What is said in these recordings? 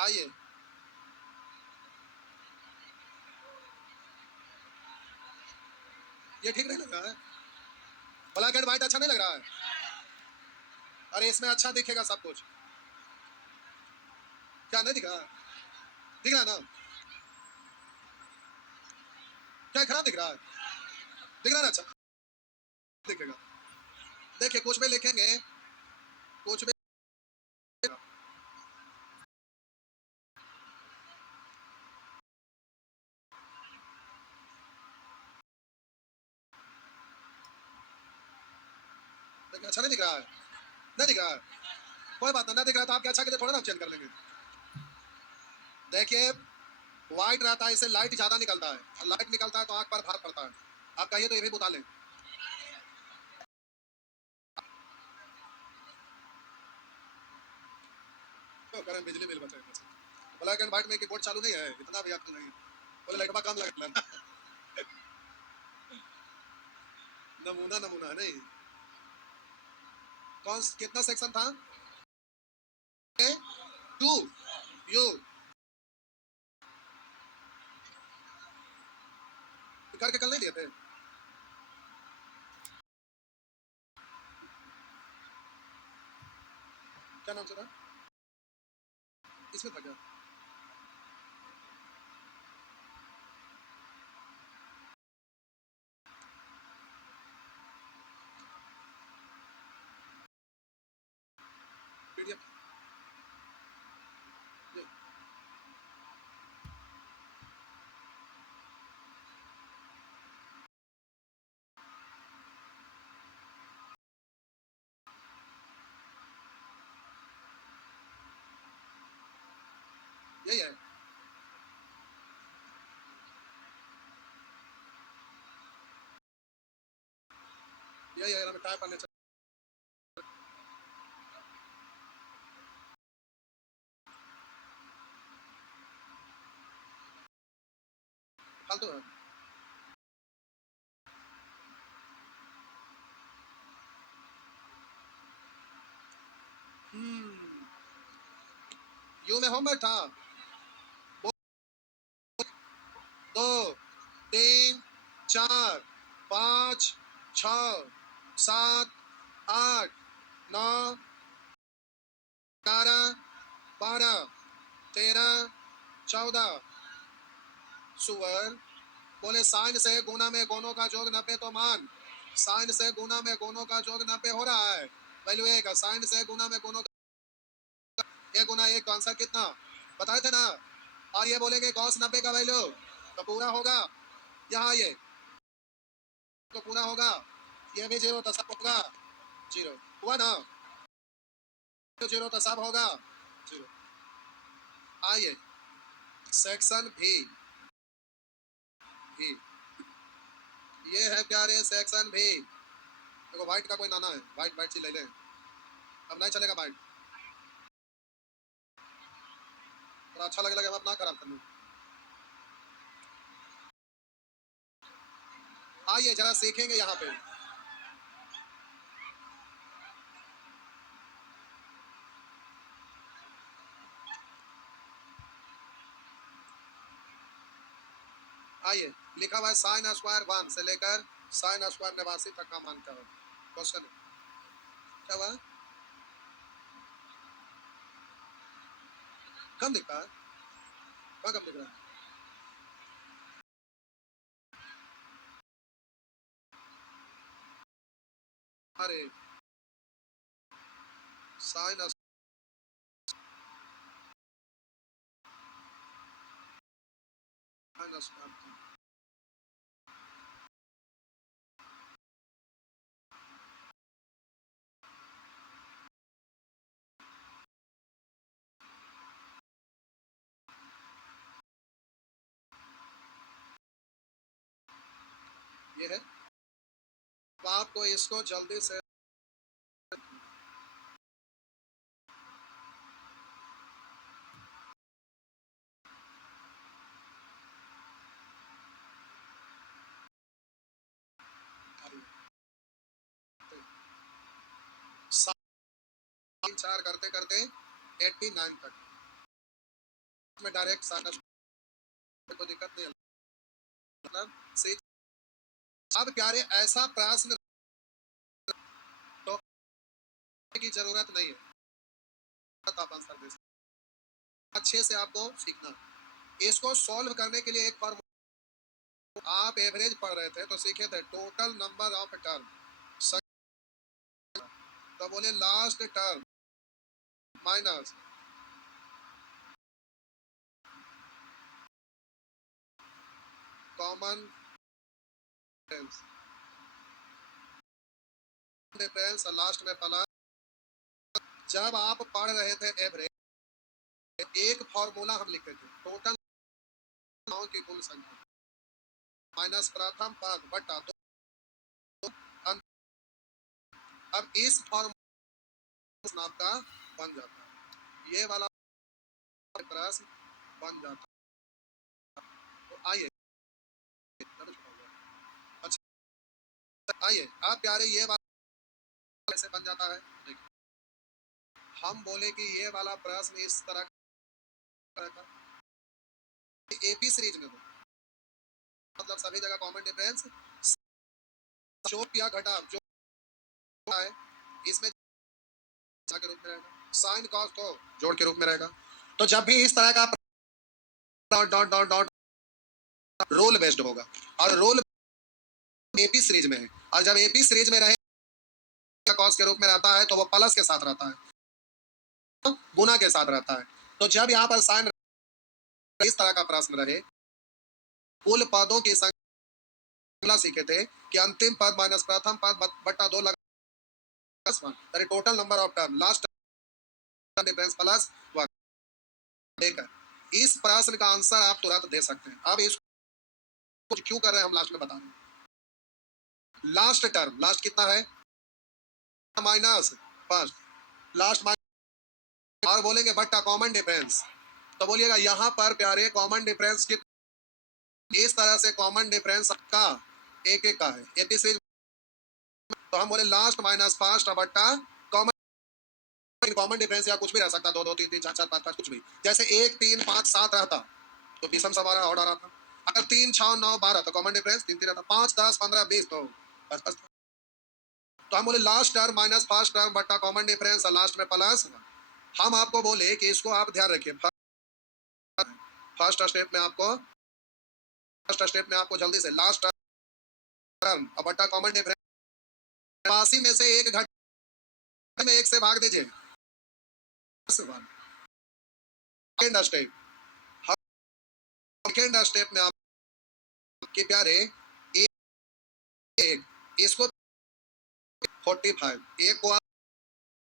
आइए, ये ठीक नहीं लग रहा है, ब्लैक एंड व्हाइट अच्छा नहीं लग रहा है। अरे इसमें अच्छा दिखेगा सब कुछ। क्या नहीं दिख रहा? दिख रहा है ना? क्या खराब दिख रहा है? दिख रहा है ना? अच्छा दिखेगा। देखिए कुछ भी लिखेंगे, कुछ भी देखिए, अच्छा नहीं दिख रहा है, नहीं दिख रहा है। कोई बात नहीं दिख रहा तो आपके अच्छा के लिए थोड़ा ना चेंज कर लेंगे। देखिए व्हाइट रहता है, इससे लाइट ज्यादा निकलता है, और लाइट निकलता है तो आंख पर भार पड़ता है। आप कहिए तो ये भी बता लें। तो करें बिजली बिल बचे। ब्लैक एंड व्हाइट में कीबोर्ड चालू नहीं है, इतना भी आपको नहीं। बोले लाइट कम लगा। नमूना नमूना नहीं। कौन कितना सेक्शन था? टू यू करके कल नहीं दिए थे? क्या नाम से था? इसमें था क्या? पीडीएफ। यही है। यही है, हमें टाइप करने फालतू है। यू में होमवर्क था। दो, तीन, चार, पाँच, छ, सात, आठ, नौ, 11, 12, 13, 14। सुअर बोले साइन से गुना में गोनों का जोग 90 तो मान। साइन से गुना में गोनों का जोग 90 हो रहा है। वैल्यू एक साइन से गुना में गोनों का एक गुना एक का आंसर कितना बताए थे ना। और ये बोलेंगे कॉस 90 का वैल्यू तो पूरा होगा। यहाँ ये तो पूरा होगा, ये भी जीरो तो सब होगा जीरो। हुआ ना? तो जीरो तो सब होगा जीरो। आइए सेक्शन भी भी ये है प्यारे सेक्शन भी। देखो व्हाइट का कोई नाना है, व्हाइट व्हाइट चीज ले ले। अब नहीं चलेगा व्हाइट, थोड़ा अच्छा लगे लगे, अब ना खराब करना। आइए जरा सीखेंगे यहाँ पे। आइए लिखा हुआ है साइन स्क्वायर 1 से लेकर साइन स्क्वायर 89 तक का मान क्या है? क्वेश्चन क्या हुआ? कम दिखता है? कहाँ कम दिख रहा है? अरे साइन स्क्वायर ये है। तो आपको इसको जल्दी से साइन 4 करते करते 89 तक में डायरेक्ट साइन को दिक्कत नहीं है, मतलब सही। अब प्यारे ऐसा प्रश्न तो की जरूरत नहीं है, आप आंसर दे सकते। अच्छे से आपको सीखना, इसको सॉल्व करने के लिए एक फॉर्मूला, आप एवरेज पढ़ रहे थे तो सीखे थे टोटल नंबर ऑफ टर्म, तो बोले last term minus common difference last में प्लस। जब आप पढ़ रहे थे एवरेज, एक फॉर्मूला हम लिखते थे टोटल की कुल संख्या माइनस प्रथम पद बटा दो। अब इस फॉर्मूला आपका बन जाता है, ये वाला प्रश्न बन जाता है। तो आइए, अच्छा आइए आप प्यारे, ये वाला कैसे बन जाता है देखिए। हम बोले कि ये वाला प्रश्न इस तरह का एपी सीरीज में हो, मतलब सभी जगह कॉमन डिफरेंस जोड़ या घटाव जो है इसमें के रूप में रहेगा, साइन कॉस को जोड़ के रूप में रहेगा। तो जब भी इस तरह का dot dot dot dot roll based होगा, और रोल एपी सीरीज में है, और जब एपी सीरीज में रहे कॉस के रूप में रहता है तो वो प्लस के साथ रहता है, गुना के साथ रहता है। तो जब यहाँ पर साइन इस तरह का प्रश्न रहे, कुल पदों की संख्या सीखे थे कि अंतिम पद माइनस प्रथम पद बट्टा 2 लगा total number of term last difference plus 1 देकर इस प्रश्न का आंसर आप तुरंत दे सकते हैं। अब इसको क्यों कर रहे हैं हम लास्ट में बता रहे हैं। लास्ट टर्म, लास्ट कितना है माइनस फर्स्ट, लास्ट माइनस, और बोलेंगे बट्टा कॉमन डिफरेंस, तो बोलिएगा यहाँ पर प्यारे कॉमन डिफरेंस की इस तरह से कॉमन डिफरेंस का एक एक का है एपी सीरीज, तो हम बोले लास्ट माइनस फर्स्ट बट्टा कॉमन, कॉमन डिफरेंस या कुछ भी रह सकता, 2 2 3 3 4 4 5 5 कुछ भी, जैसे 1 3 5 7 रहता तो विषम सवारा ऑर्डर आता, अगर 3 6 9 12 तो कॉमन डिफरेंस 3 3 रहता, 5 10 15 20 तो बस। तो हम बोले last term minus first term बट्टा कॉमन डिफरेंस और लास्ट में प्लस। हम आपको बोले कि इसको आप ध्यान रखिए, फर्स्ट स्टेप में आपको, फर्स्ट स्टेप में आपको जल्दी से लास्ट टर्म और बट्टा कॉमन डिफरेंस 82 में से एक घट में 1 से भाग दीजिए, सेकंड स्टेप, सेकंड स्टेप में आपके प्यारे एक इसको 45 एक को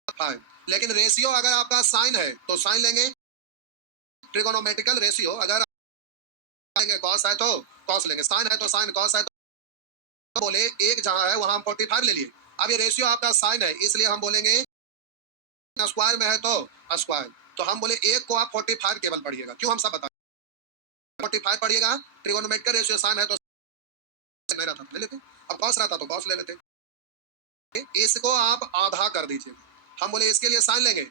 5, लेकिन रेशियो अगर आपका साइन है तो साइन लेंगे, ट्रिगोनोमेट्रिकल रेशियो अगर लेंगे कॉस है तो कॉस लेंगे, साइन है तो साइन, कॉस है तो बोले एक जहां है वहां हम 45 ले लिए। अब ये रेशियो आपका साइन है इसलिए हम बोलेंगे स्क्वायर में है तो स्क्वायर, तो हम बोले एक को आप 45 केवल पढ़िएगा, क्यों हम सब बताएं 45 पढ़िएगा, ट्रिगोनोमेट्रिकल रेशियो साइन है तो नहीं रहता ले लेते, अब कॉस रहता तो कॉस ले लेते, इसको आप आधा कर दीजिए, हम बोले इसके लिए साइन लेंगे,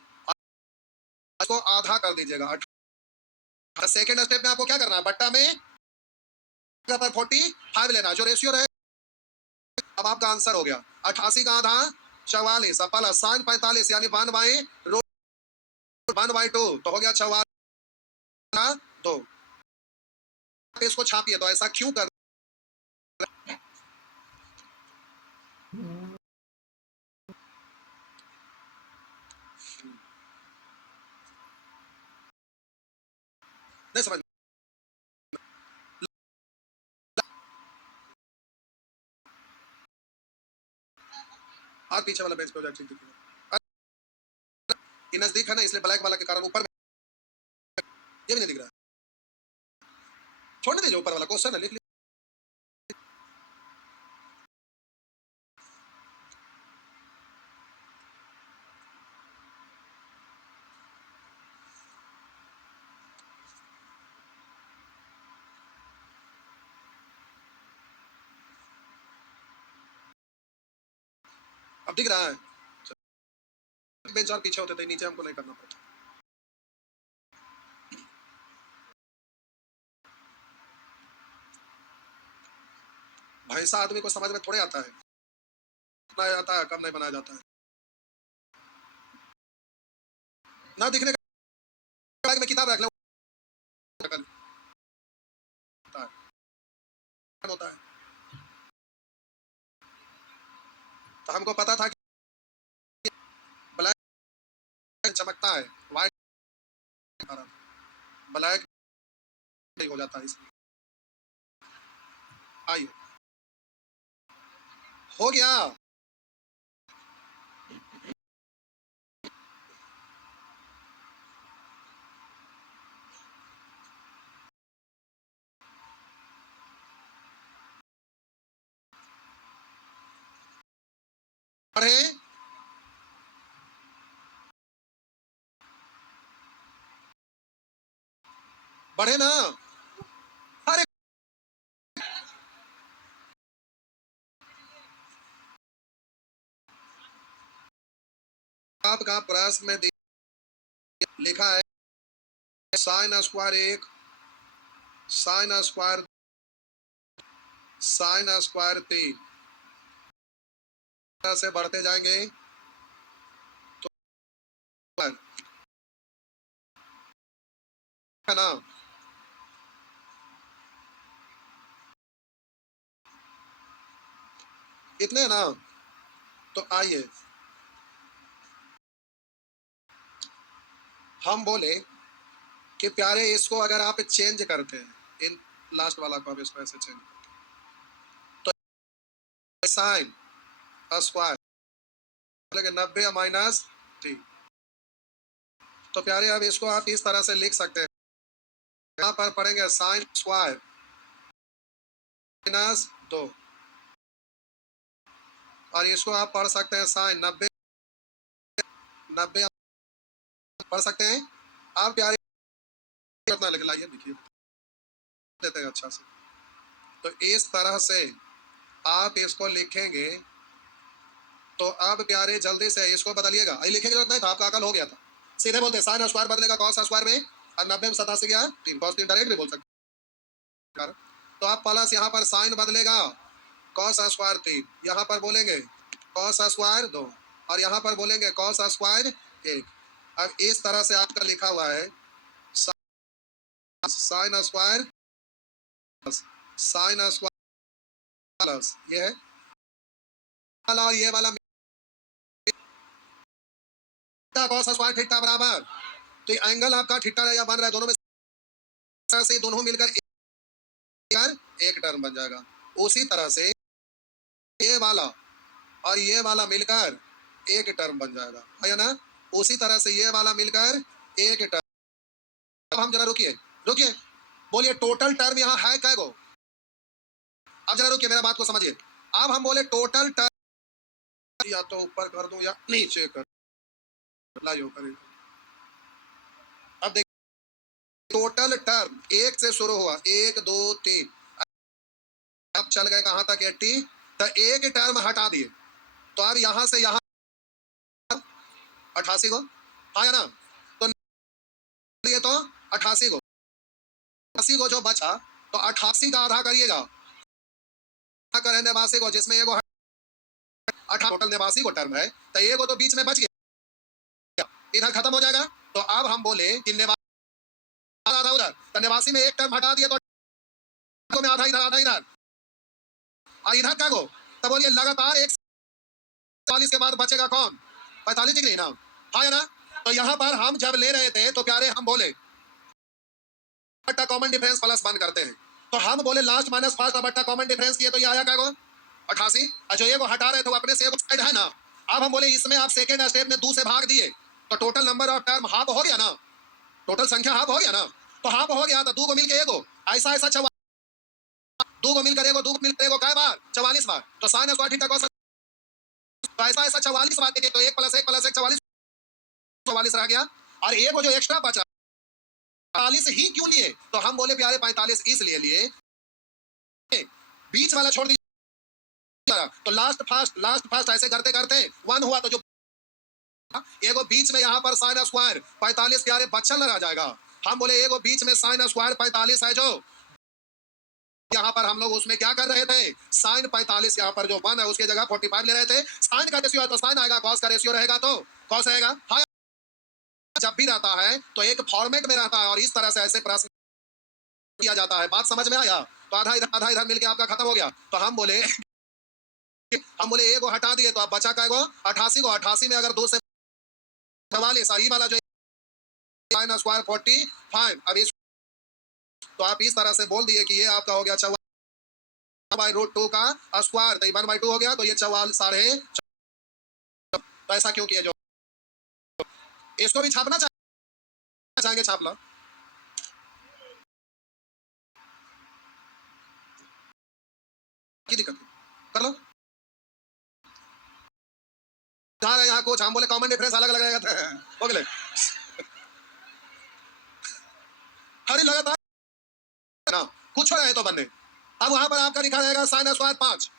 इसको आधा कर दीजिएगा। सेकेंड स्टेप में आपको क्या करना है, बट्टा में पर 45 लेना जो रेशियो रहे। अब आपका आंसर हो गया 88 का आधा 44 प्लस साइन 45 यानी 1/2 तो हो गया 44 2। इसको छापिए तो ऐसा क्यों कर नहीं समझ, आप पीछे वाला बेंच पे हो जाए, ठीक है ये नजदीक है ना इसलिए ब्लैक वाला के कारण ऊपर में ये भी नहीं दिख रहा, छोड़ दीजिए ऊपर वाला क्वेश्चन है लिख लीजिए। अब दिख रहा है, बेंच और पीछे होते थे नीचे हमको नहीं करना पड़ता। भैंसा आदमी को समझ में थोड़े आता है, बनाया जाता है, कम नहीं बनाया जाता है। ना दिखने का बैग में किताब रख ले होता है। तो हमको पता था कि ब्लैक चमकता है, व्हाइट ब्लैक नहीं हो जाता है, इसलिए आइए हो गया। पढ़े बढ़े ना। अरे आपका प्रश्न में लिखा है sine square 1, sine square, sine square 3 से बढ़ते जाएंगे तो है ना। इतने ना। तो आइए हम बोले कि प्यारे इसको अगर आप चेंज करते हैं, इन लास्ट वाला को आप इसको ऐसे चेंज करते हैं तो साइन स्क्वायर 90 माइनस 3। तो प्यारे अब इसको आप इस तरह से लिख सकते हैं, यहाँ पर पढ़ेंगे साइन स्क्वायर -2 और इसको आप पढ़ सकते हैं साइन 90 पढ़ सकते हैं आप प्यारे। कितना लिख लाइए, देखिए देते हैं अच्छा से। तो इस तरह से आप इसको लिखेंगे तो अब प्यारे जल्दी से इसको बदलिएगा। लिखेंगे जरूरत नहीं था, आपका अकल हो गया था। सीधे बोलते साइन स्क्वायर बदलेगा कॉस स्क्वायर में और 90 में 87 गया 3 कॉस 3 डायरेक्ट भी बोल सकते। तो आप प्लस यहाँ पर साइन बदलेगा कॉस स्क्वायर 3, यहाँ पर बोलेंगे कॉस स्क्वायर 2 और यहाँ पर बोलेंगे कॉस स्क्वायर 1। अब इस तरह से आपका लिखा हुआ है sine square sine square plus ये है वाला और ये वाला कॉस स्क्वायर थीटा बराबर। तो ये एंगल आपका थीटा या बन रहा है, दोनों में से दोनों मिलकर एक टर्म बन जाएगा। उसी तरह से ये वाला और ये वाला मिलकर एक टर्म बन जाएगा, है या ना। उसी तरह से ये वाला मिलकर एक टर्म। अब हम जरा रुकिए रुकिए, बोलिए टोटल टर्म यहाँ है कै गो। अब जरा रुकिए, मेरा बात को समझिए। अब हम बोले टोटल टर्म या तो ऊपर कर दूं या नीचे कर लाइयो करें। अब देखिए टोटल टर्म एक से शुरू हुआ 1 2 3, अब चल गए कहां तक 80। तो एक टर्म हटा दिए तो अब यहां से यहां 88 को आया ना। तो ये तो 88 को 80 को जो बचा तो 88 का आधा करिएगा, करें 89 को, जिसमें एगो 18 टोटल 89 को टर्म है तो एगो तो बीच में बच गया, इधर खत्म हो जाएगा। तो अब हम बोले कि 89 आधा उधर, तो 89 में एक टर्म हटा दिया तो में आधा इधर आधा इधर और इधर क्या गो। तो बोलिए लगातार 140 के बाद बचेगा कौन 45 डिग्री ना, हाँ ना। तो यहाँ पर हम जब ले रहे थे तो प्यारे हम बोले बट्टा कॉमन डिफरेंस प्लस 1 करते हैं। तो हम बोले लास्ट माइनस फर्स्ट बट्टा कॉमन डिफरेंस किए तो ये आया क्या गो 88। जो ये को हटा रहे थे वो अपने से साइड है ना। अब हम बोले इसमें आप सेकेंड स्टेप में 2 से भाग दिए तो total number of term half हो गया ना, टोटल संख्या हाफ हो गया ना। तो हाफ हो गया तो 2 को मिलकर एगो ऐसा ऐसा 2 को मिलकर एगो 2 को मिलकर एगो काय बार 44 बार। तो साइन स्क्वायर थीटा cos तो ऐसा ऐसा 44 बार देखे तो 1 + 1 + 1 44 रह गया। और एगो जो एक्स्ट्रा बचा 45 ही क्यों लिए। तो हम बोले प्यारे 45 इसलिए लिए बीच वाला छोड़ दीजिए। तो लास्ट फर्स्ट ऐसे करते करते 1 हुआ तो जो एगो बीच में यहाँ पर साइन स्क्वायर 45 प्यारे बच्चन लगा जाएगा। हम बोले एगो बीच में साइन स्क्वायर 45 है जो यहाँ पर हम लोग उसमें क्या कर रहे थे, साइन 45 यहाँ पर जो 1 है उसकी जगह 45 ले रहे थे। साइन का रेशियो है तो साइन आएगा, कॉस का रेशियो रहेगा तो कॉस आएगा। हाँ, जब भी रहता है तो एक फॉर्मेट में रहता है और इस तरह से ऐसे प्रश्न किया जाता है। बात समझ में आया? तो आधा इधर मिलके आपका खत्म हो गया। तो हम बोले ए को हटा दिए तो आप बचा का 88 को 88 में अगर 2 से 44 और ये वाला जो साइन स्क्वायर 45 अब इस तो आप इस तरह से बोल दिए कि ये आपका हो गया 4/√2 का स्क्वायर तो 1/2 हो गया तो ये 44 साढ़े। तो ऐसा क्यों किया? जो इसको भी छापना चाहेंगे छाप लो, की दिक्कत है, कर लो। यहाँ कोच हम बोले कॉमन डिफरेंस अलग लगाएगा हो गए हरी लगातार ना कुछ हो रहा है तो बनने। अब वहां पर आपका लिखा रहेगा साइन स्क्वायर 5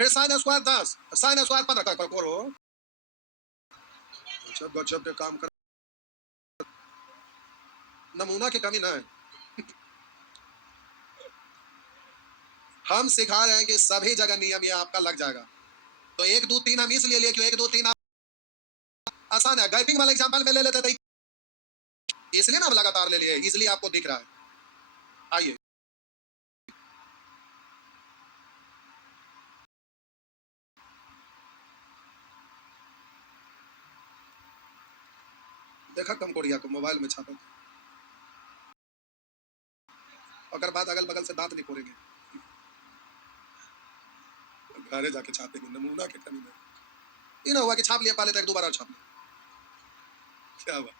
फिर साइन स्क्वायर 10 साइन स्क्वायर 15 करो। गजब के काम कर, नमूना की कमी ना है। हम सिखा रहे हैं कि सभी जगह नियम ये आपका लग जाएगा। तो 1 2 3 हम इसलिए लिए क्यों 1 2 3 आसान है। गैपिंग वाला एग्जांपल में ले लेते थे इसलिए ना हम लगातार ले लिए, इसलिए आपको दिख रहा है। आइए देखा कमकोड़िया को मोबाइल में छापा अगर बात अगल बगल से दांत नहीं फोड़ेंगे, घरे जाके छापेंगे। नमूना के कमी में ये ना हुआ कि छाप लिया पहले तो एक दोबारा छाप लिया, क्या हुआ?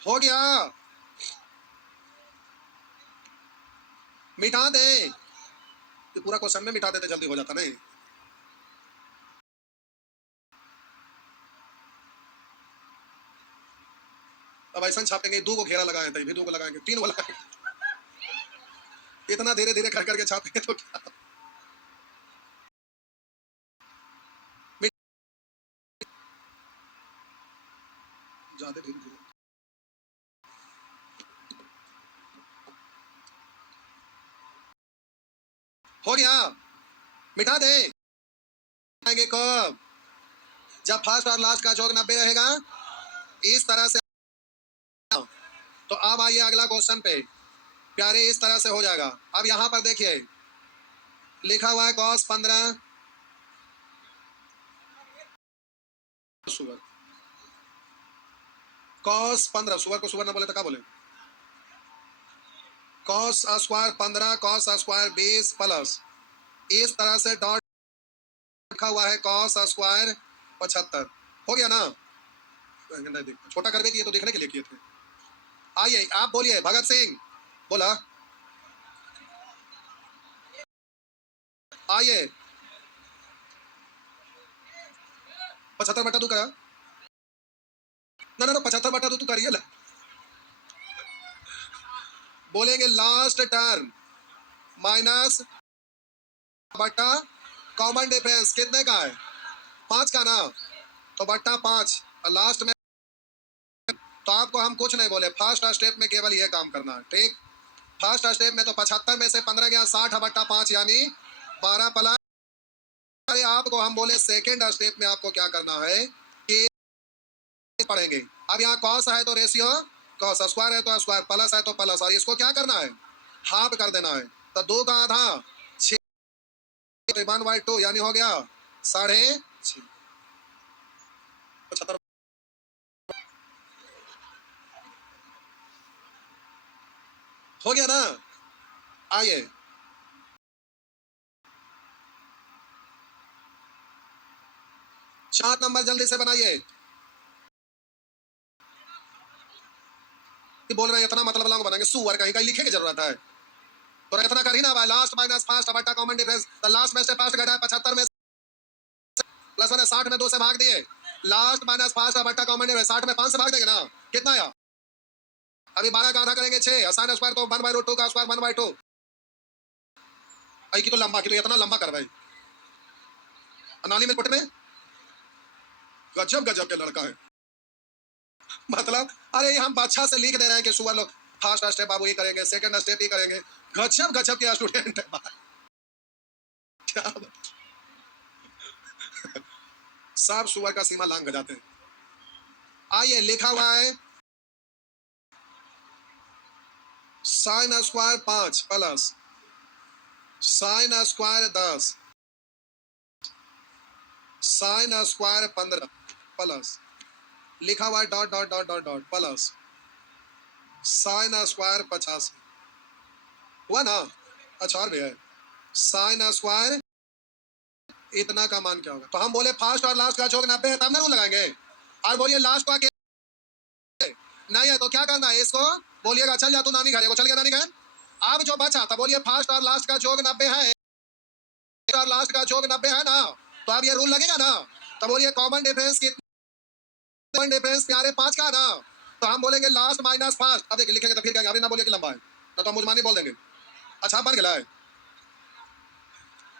हो गया, मिटा दे। ये पूरा क्वेश्चन में मिटा देते जल्दी हो जाता नहीं। अब ऐसा छापेंगे 2 को घेरा लगाए थे, भी 2 को लगाएंगे 3 को लगाएंगे, इतना धीरे धीरे कर करके छापेंगे तो क्या ज्यादा धीरे धीरे हो गया, मिटा दे। आएंगे कब? जब फर्स्ट और लास्ट का जोड़ 90 रहेगा इस तरह से। तो अब आइए अगला क्वेश्चन पे प्यारे, इस तरह से हो जाएगा। अब यहां पर देखिए लिखा हुआ है cos 15 सुगर, cos 15 सुगर को सुगर ना बोले तो क्या बोले? cos square 15 cos square 20 plus इस तरह से डॉट लिखा हुआ है cos स्क्वायर 75 हो गया ना? छोटा कर दिए तो देखने के लिए किए थे। आइए आप बोलिए भगत सिंह बोला, आइए 75/2 करा ना ना 75/2 तू करिए। बोलेंगे लास्ट टर्म माइनस बट्टा कॉमन डिफरेंस कितने का है 5 का ना, तो बट्टा 5 और लास्ट में। तो आपको हम कुछ नहीं बोले, फर्स्ट स्टेप में केवल ये काम करना है, ठीक? फर्स्ट स्टेप में तो 75 में से 15 गया 60/5 यानी 12 प्लस। आपको हम बोले सेकेंड स्टेप में आपको क्या करना है कि पढ़ेंगे। अब यहाँ कॉस है तो रेशियो कॉस स्क्वायर है तो स्क्वायर प्लस है तो प्लस, और इसको क्या करना है हाफ कर देना है। तो 2 का आधा 6 1/2 यानी हो गया 6.5 75 हो गया ना? आइए चार्ट नंबर जल्दी से बनाइए। बोल रहे हैं इतना मतलब लाऊंगा बनाएंगे सुअर कहीं कहीं लिखे की जरूरत है तो इतना कर ही ना भाई। लास्ट माइनस फर्स्ट बट्टा कॉमन डिफरेंस, तो लास्ट में से फर्स्ट घटा 75 में प्लस 1 60 में 2 से भाग दिए लास्ट माइनस 5 का बट्टा कॉमन है 60 में 5 से भाग देंगे ना, कितना आया? अभी 12 का आधा करेंगे 6, साइन स्क्वायर तो 1/√2 का स्क्वायर 1/2। आई की तो लंबा, की तो इतना लंबा कर भाई नानी में कुट में। गजब गजब के लड़का है। मतलब अरे हम बादशाह से लिख दे रहे हैं कि सुअर लोग फर्स्ट स्टेप बाबू ये करेंगे, सेकंड स्टेप ये करेंगे। गजब गजब के स्टूडेंट है क्या सब सुअर का सीमा लांग जाते हैं। आइए लिखा हुआ है sine square 5 plus sine square 10 sine square 15 plus लिखा हुआ है dot dot dot dot dot plus sine square 50 हुआ ना। अच्छा और भी है साइन स्क्वायर इतना का मान क्या होगा? तो हम बोले फर्स्ट और लास्ट का जोड़ 90 है, तब ना रूल लगाएंगे। और बोलिए लास्ट का नहीं है तो क्या करना है इसको बोलिएगा चल जा तू नानी घर, वो चल गया नानी घर। अब जो बचा था बोलिए फर्स्ट और लास्ट का जोड़ 90 है और लास्ट का जोड़ 90 है ना, तो अब ये रूल लगेगा ना। तो बोलिए कॉमन डिफरेंस कितना? कॉमन डिफरेंस प्यारे 5 का ना, तो हम बोलेंगे लास्ट माइनस 5। अब देखिए लिखेंगे तो फिर कहेंगे अभी ना बोलिए कि लंबा है ना, तो हम मुजमानी बोल देंगे। अच्छा बन गया है।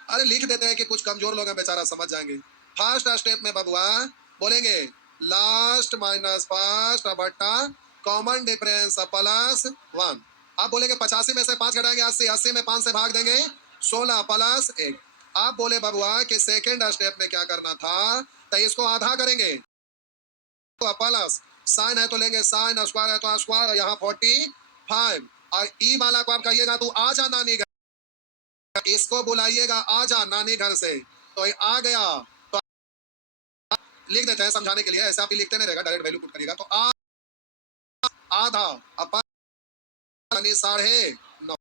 अरे लिख देते हैं कि कुछ कमजोर लोग हैं बेचारा समझ जाएंगे। फर्स्ट स्टेप में बबुआ बोलेंगे लास्ट माइनस फर्स्ट बट्टा कॉमन डिफरेंस प्लस 1। आप बोलेंगे 85 में से 5 घटाएंगे 80, 80 में 5 से भाग देंगे 16 प्लस 1। आप बोले बबुआ कि सेकेंड स्टेप में क्या करना था, तो इसको आधा करेंगे तो प्लस साइन है तो लेंगे साइन, स्क्वायर है तो स्क्वायर, यहाँ 45 और ई वाला को आप कहिएगा तू आ जा नानी घर, इसको बुलाइएगा आ जा नानी घर से, तो ये आ गया। तो लिख देते हैं समझाने के लिए, ऐसे आप लिखते नहीं रहेगा, डायरेक्ट वैल्यू पुट करिएगा। तो आधा अपन 9.5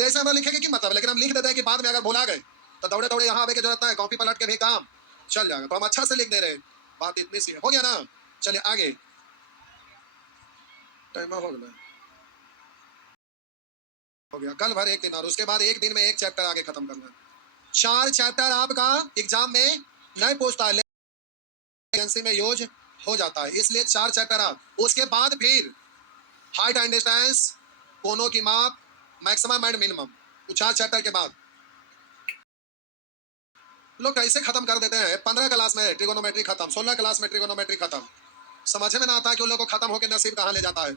ऐसे हम लिखेंगे कि मतलब, लेकिन हम लिख देते हैं कि बाद में अगर भुला गए तो दौड़े दौड़े यहाँ आवे की जरूरत है, कॉपी पलट के भी काम चल जाएगा। तो हम अच्छा से लिख दे रहे, बात इतनी सी है। हो गया ना, चलिए आगे। टाइम हो गया, हो गया। कल भर एक दिन और उसके बाद एक दिन में एक चैप्टर आगे खत्म करना है। 4 चैप्टर आपका एग्जाम में नहीं पूछता है, वैकेंसी में यूज हो जाता है, इसलिए 4 चैप्टर आप। उसके बाद फिर हाइट एंड डिस्टेंस, कोनों की माप, मैक्सिमम एंड मिनिमम, 4 चैप्टर के बाद लोग कैसे खत्म कर देते हैं। 15 क्लास में ट्रिगोनोमेट्री खत्म, 16 क्लास में ट्रिगोनोमेट्री खत्म। समझ में ना आता है कि उन लोगों को खत्म होकर नसीब कहाँ ले जाता है।